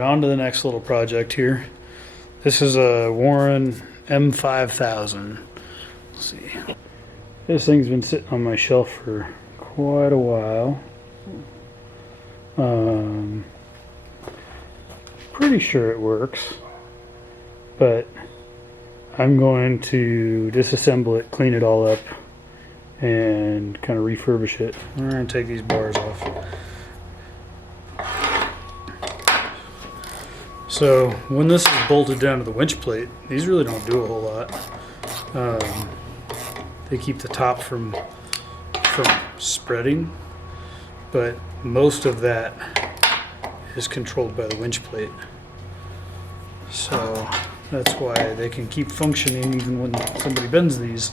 On to the next little project here. This is a Warn M5000. Let's see. This thing's been sitting on my shelf for quite a while. Pretty sure it works, but I'm going to disassemble it, clean it all up, and kind of refurbish it. We're going to take these bars off. So when this is bolted down to the winch plate, these really don't do a whole lot. They keep the top from spreading, but most of that is controlled by the winch plate. So that's why they can keep functioning even when somebody bends these.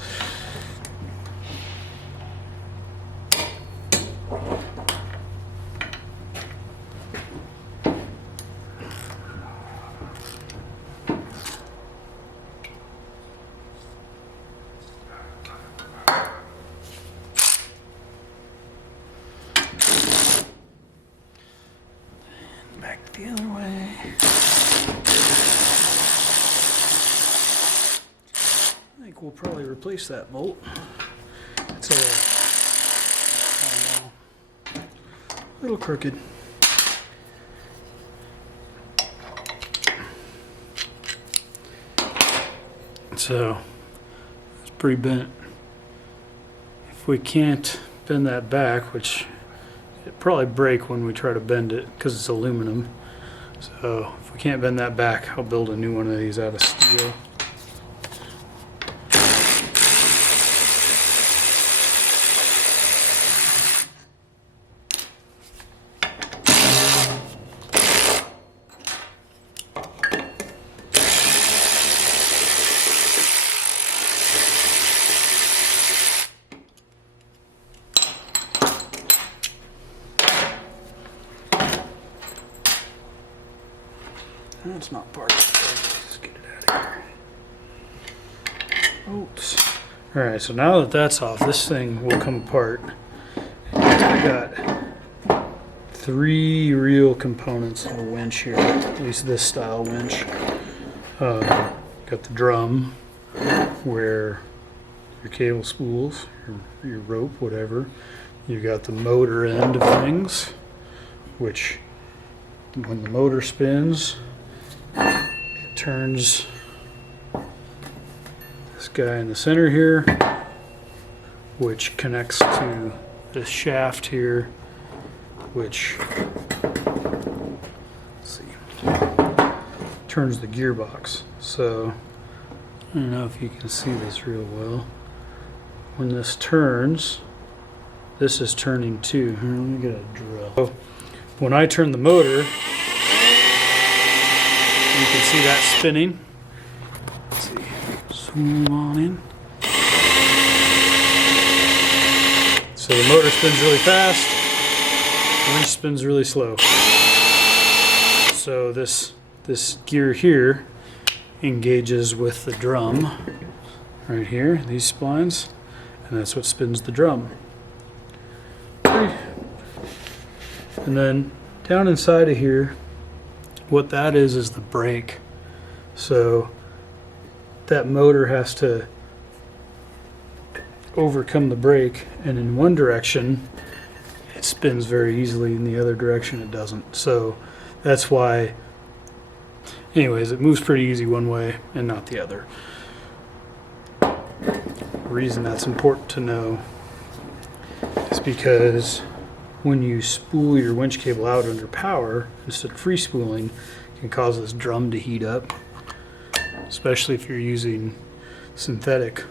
Back the other way. I think we'll probably replace that bolt. It's a little crooked. So it's pretty bent. If we can't bend that back, which it'd probably break when we try to bend it because it's aluminum. So if we can't bend that back, I'll build a new one of these out of steel. That's not part of it. Let's get it out of here. Oops. Alright, so now that that's off, this thing will come apart. I got 3 real components of a winch here, at least this style winch. Got the drum, where your cable spools, your rope, whatever. You got the motor end of things, which when the motor spins, it turns this guy in the center here, which connects to this shaft here, which, let's see, turns the gearbox. So I don't know if you can see this real well. When this turns, this is turning too. Here, let me get a drill. So when I turn the motor, you can see that spinning. Let's see, zoom on in. So the motor spins really fast, the winch spins really slow. So this gear here engages with the drum right here, these splines, and that's what spins the drum. And then down inside of here, what that is the brake. So that motor has to overcome the brake, and in one direction it spins very easily, in the other direction it doesn't. So that's why, anyways, it moves pretty easy one way and not the other. The reason that's important to know is because when you spool your winch cable out under power instead of free spooling, it can cause this drum to heat up, especially if you're using synthetic.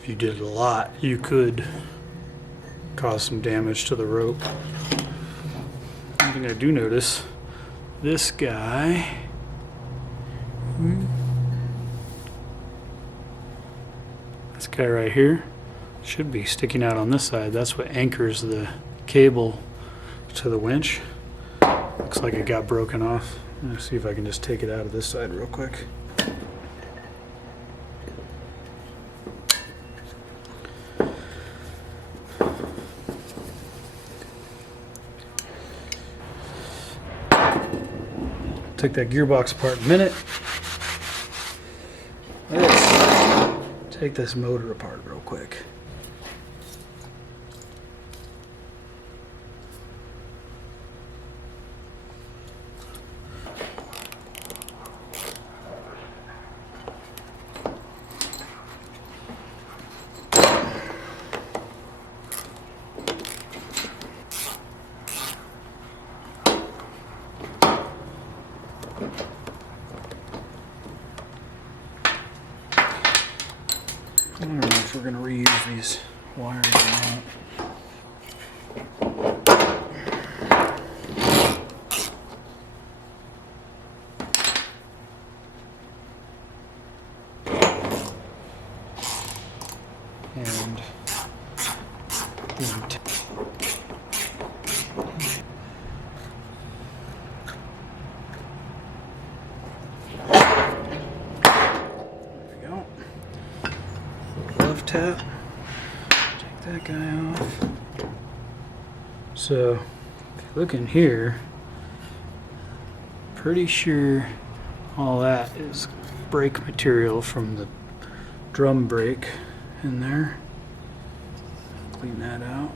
If you did it a lot, you could cause some damage to the rope. One thing I do notice, this guy, this guy right here, should be sticking out on this side. That's what anchors the cable to the winch. Looks like it got broken off. Let's see if I can just take it out of this side real quick. take that gearbox apart in a minute. Let's take this motor apart real quick. I don't know if we're going to reuse these wires or not. And tap. Take that guy off. So, if you look in here, pretty sure all that is brake material from the drum brake in there. Clean that out.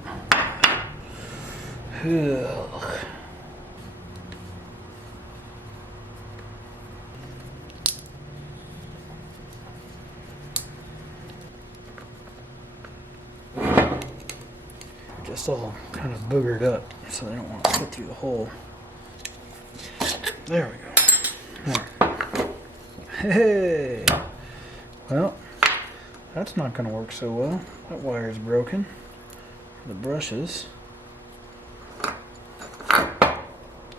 Ugh. Just all kind of boogered up, so they don't want to fit through the hole. There we go. There. Hey! Well, that's not going to work so well. That wire's broken. The brushes.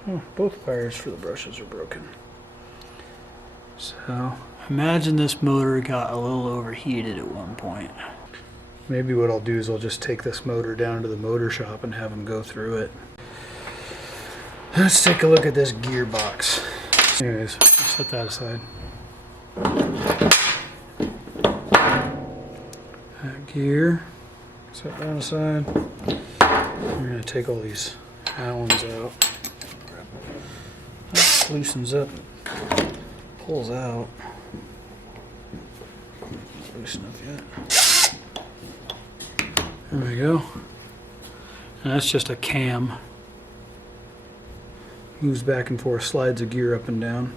Oh, both wires for the brushes are broken. So, imagine this motor got a little overheated at one point. Maybe what I'll do is I'll just take this motor down to the motor shop and have them go through it. Let's take a look at this gearbox. Anyways, set that aside. That gear, set that aside. We're going to take all these Allens out. That loosens up, pulls out. Not loose enough yet. There we go. And that's just a cam. Moves back and forth, slides a gear up and down.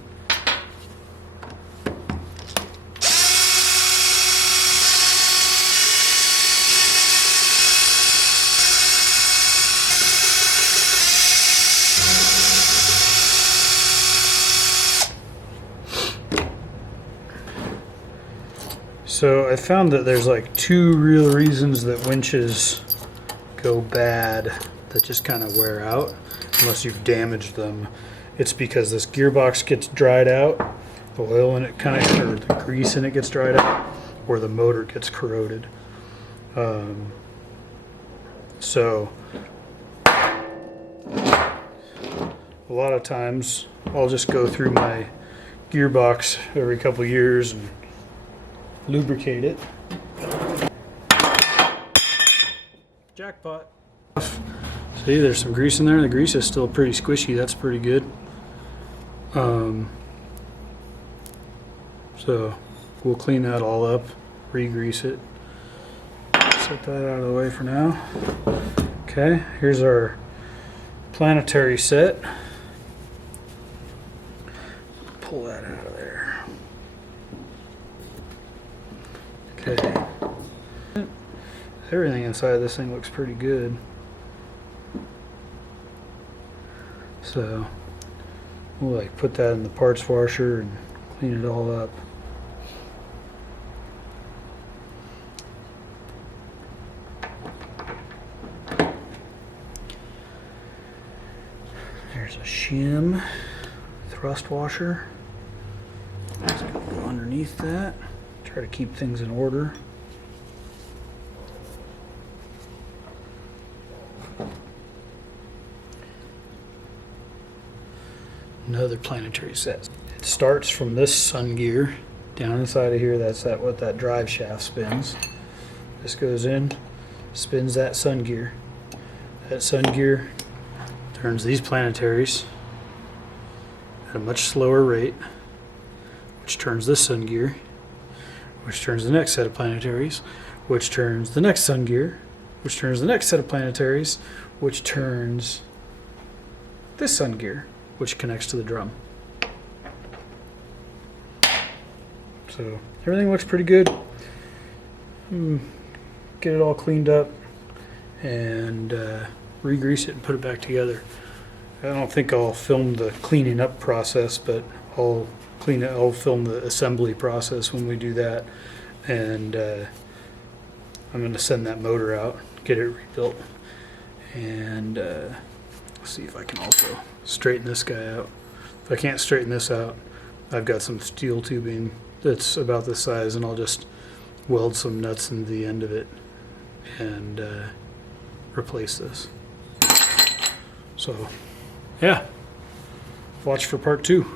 So I found that there's like two real reasons that winches go bad that just kind of wear out unless you've damaged them. It's because this gearbox gets dried out, the oil in it kind of, or the grease in it gets dried out, or the motor gets corroded. So a lot of times I'll just go through my gearbox every couple years and lubricate it. Jackpot. See, there's some grease in there. The grease is still pretty squishy. That's pretty good. So we'll clean that all up, re-grease it. Set that out of the way for now. Okay, here's our planetary set. Pull that out of there. Okay. Everything inside this thing looks pretty good. So we'll like put that in the parts washer and clean it all up. There's a shim thrust washer. It's gonna go underneath that. Try to keep things in order. Another planetary set. It starts from this sun gear down inside of here. That's what that drive shaft spins. This goes in, spins that sun gear. That sun gear turns these planetaries, at a much slower rate, which turns this sun gear, which turns the next set of planetaries, which turns the next sun gear, which turns the next set of planetaries, which turns this sun gear, which connects to the drum. So everything looks pretty good. Get it all cleaned up and re-grease it and put it back together. I don't think I'll film the cleaning up process, but I'll film the assembly process when we do that. And I'm going to send that motor out, get it rebuilt, and see if I can also straighten this guy out. If I can't straighten this out, I've got some steel tubing that's about this size, and I'll just weld some nuts into the end of it and replace this. So yeah, watch for part 2.